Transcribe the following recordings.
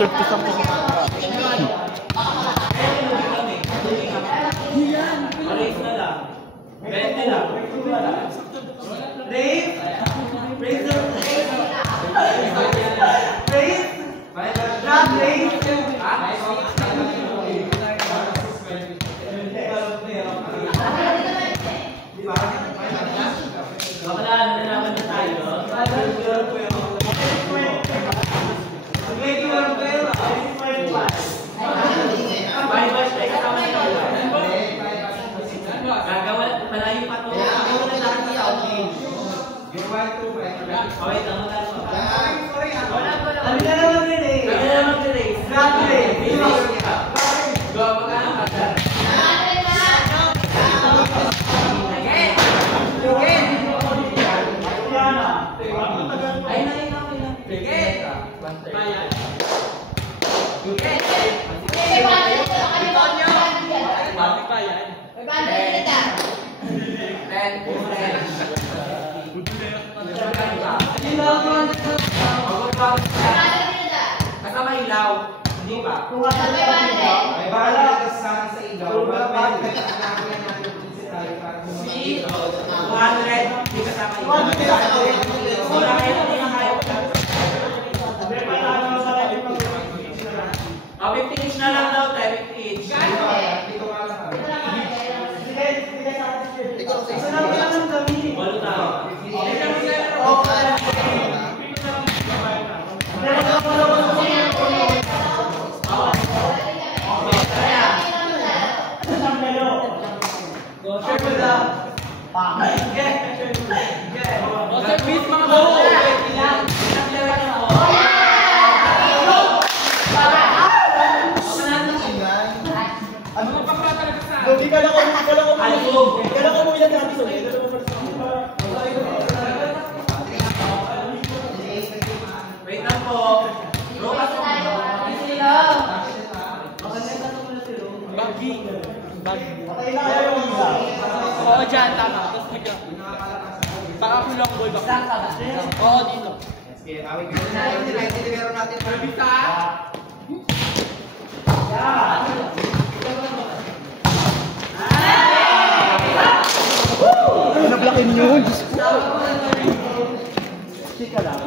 Surprise ako. Raise na lang. 20 lang. Raise. Raise the raise. Raise. Not raise. Bakalaan na naman na tayo. Malayo pa to. Ako na lang sa outing. Okay, tama na. Kami na lang mag-release. Kami na lang mag-release. Grabe. Go, magkano ka dyan? Kasama ilaw, hindi ba? May bala ka sa ilaw. 200, hindi kasama ilaw. Wala kayo na yung hayop. 50 each na lang daw tayo, 50 each. Walo tao. Wait lang po. Rokas mo. Bagi. Oo, dyan. Tama. Tapos bigla. Baka ako long ball ba? Oo, dito. Sige, awit ko na. Meron natin. Bisa. Nablakin yun. Sika lang.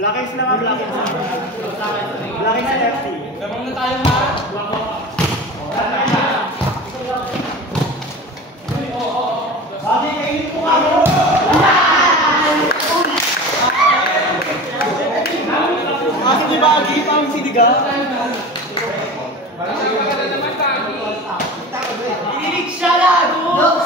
Blackings naman, blackings. Blackings na lefty. Gamang na tayo ha? Bakit kainit po ka mo? Kasi di ba agi pa ang sinigang? Inilig siya lago!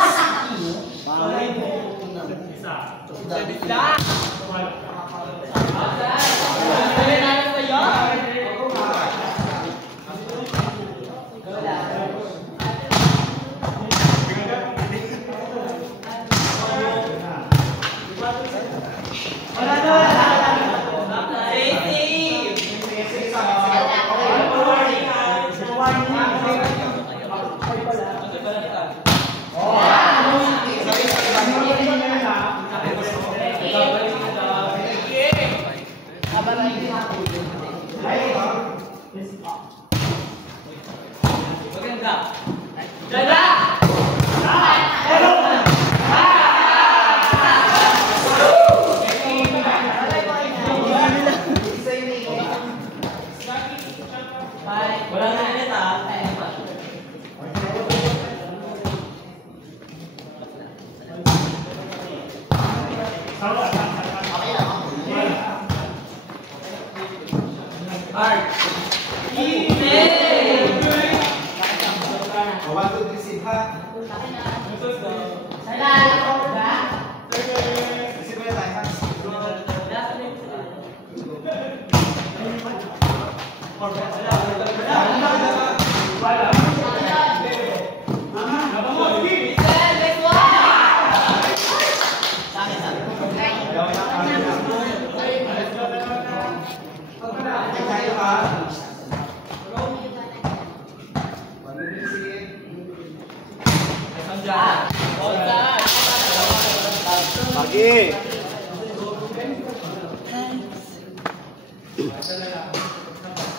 Pagi.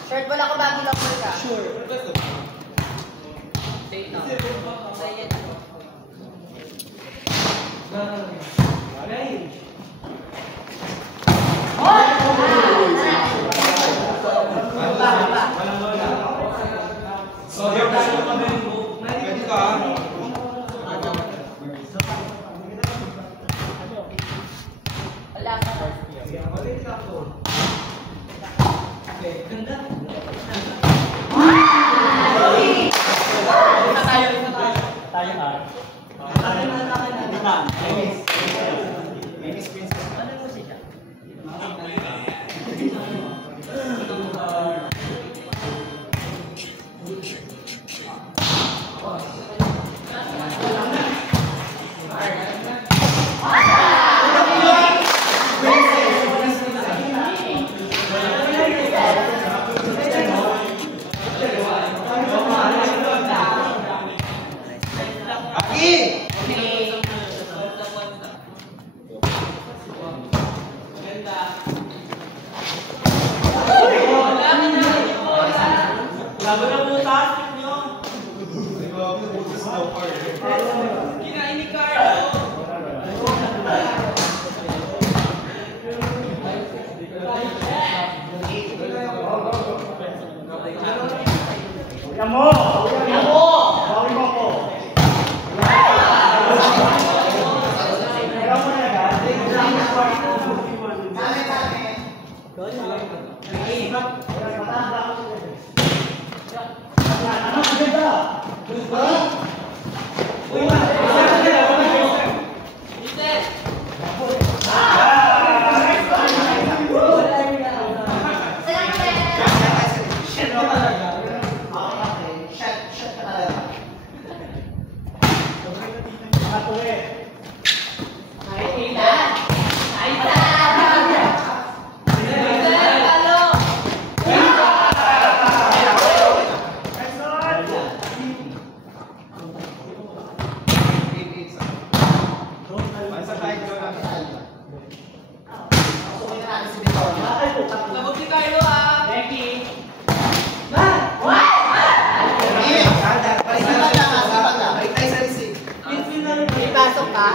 Shirt, wala ko bago lang po ka. Sure. Say it. Uy, Sabog si Kylo ah! Becky! Ipasok ka?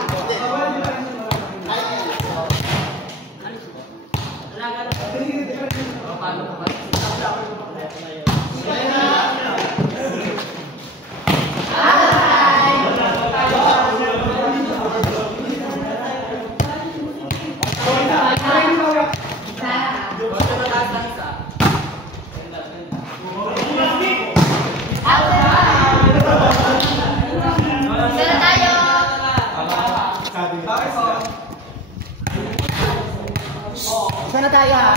Sila tayo! Sana tayo ha?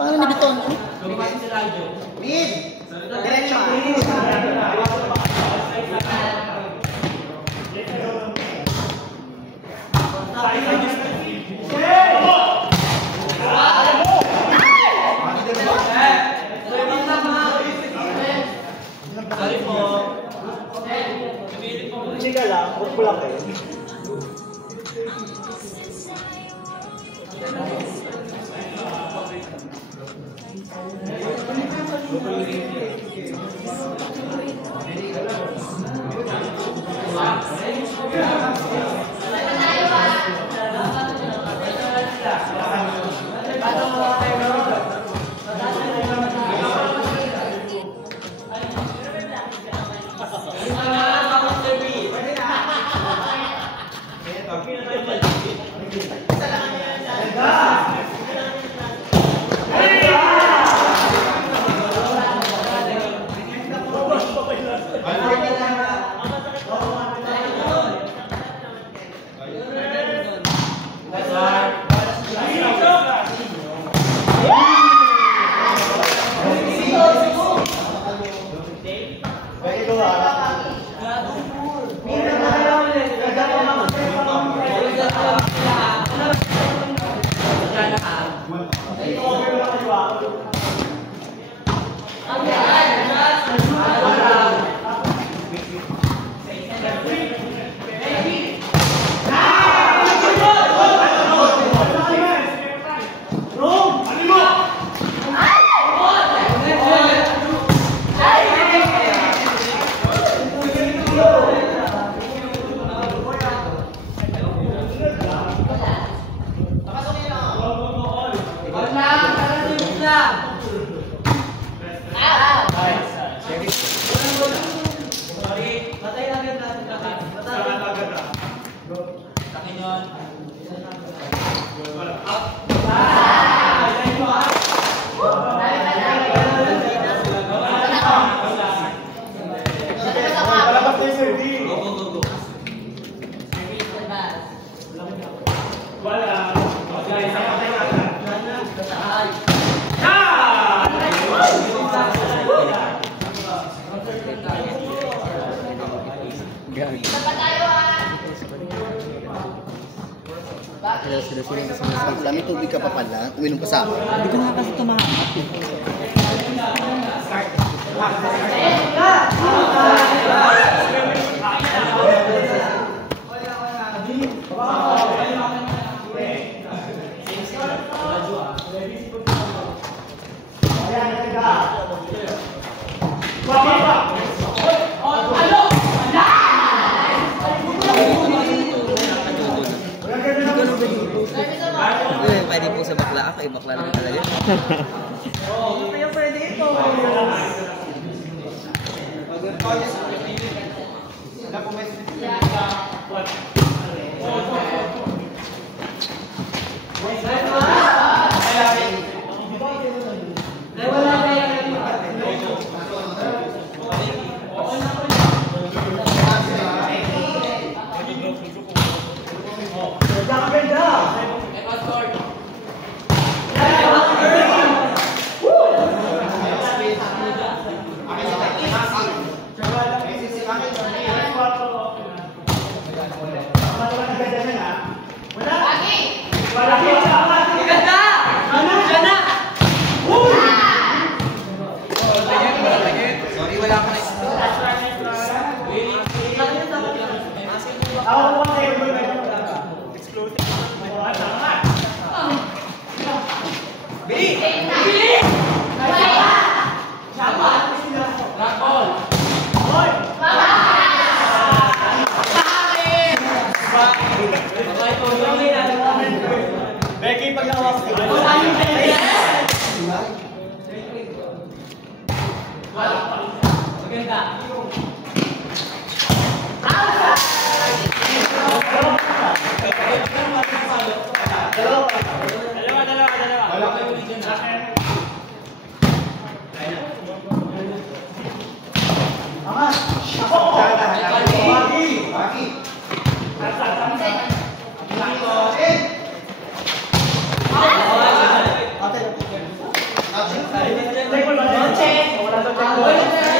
Paano na dito? Mid! Diretso Sorry po. Hindi ka lang, huwag ko lang kayo. May tubig ka pa pala, uminom ka sa akin. Hindi ko nga kasi tumahanap. Pwede po sa bakla ako, bakla naman talaga. Kaya pwede ito.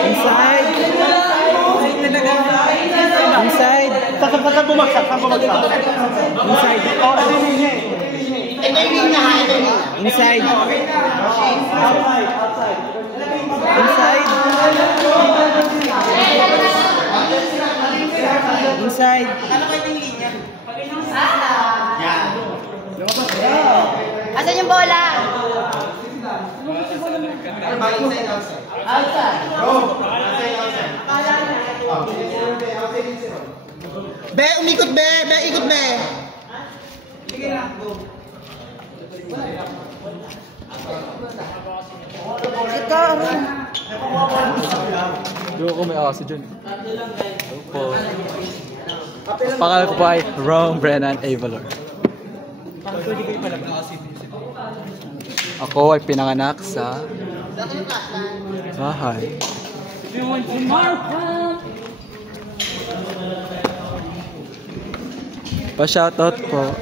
Inside. Inside. Saan bumagsak? Inside. Oh, ito yung linya eh. Ito yung linya ha, ito yung linya. Inside. Outside. Inside. Inside. Ano ko yung linya? Asan yung bola? Outside. Be, umikot be. Be, ikot be. Ikaw. Di ko may aso dyan. Opo. Pangalan ko po ay Ron Brennan Avalor. Ako ay pinanganak sa bahay. Pa-shoutout po.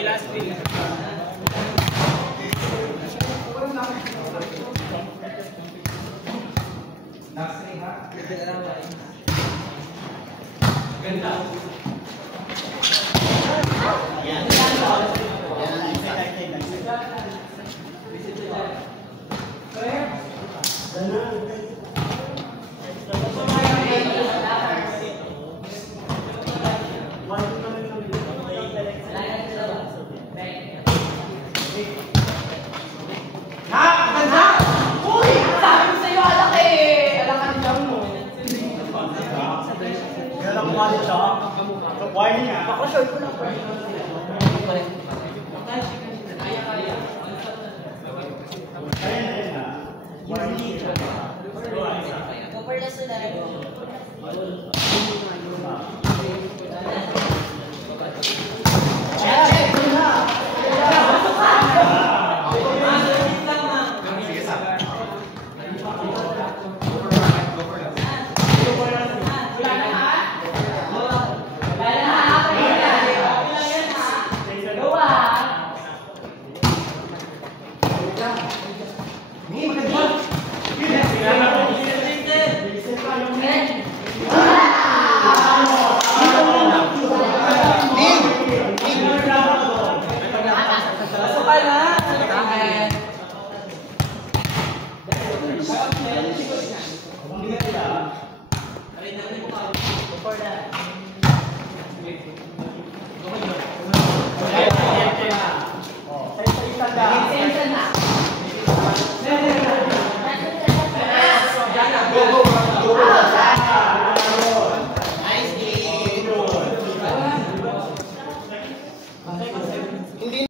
Last three. Ganda.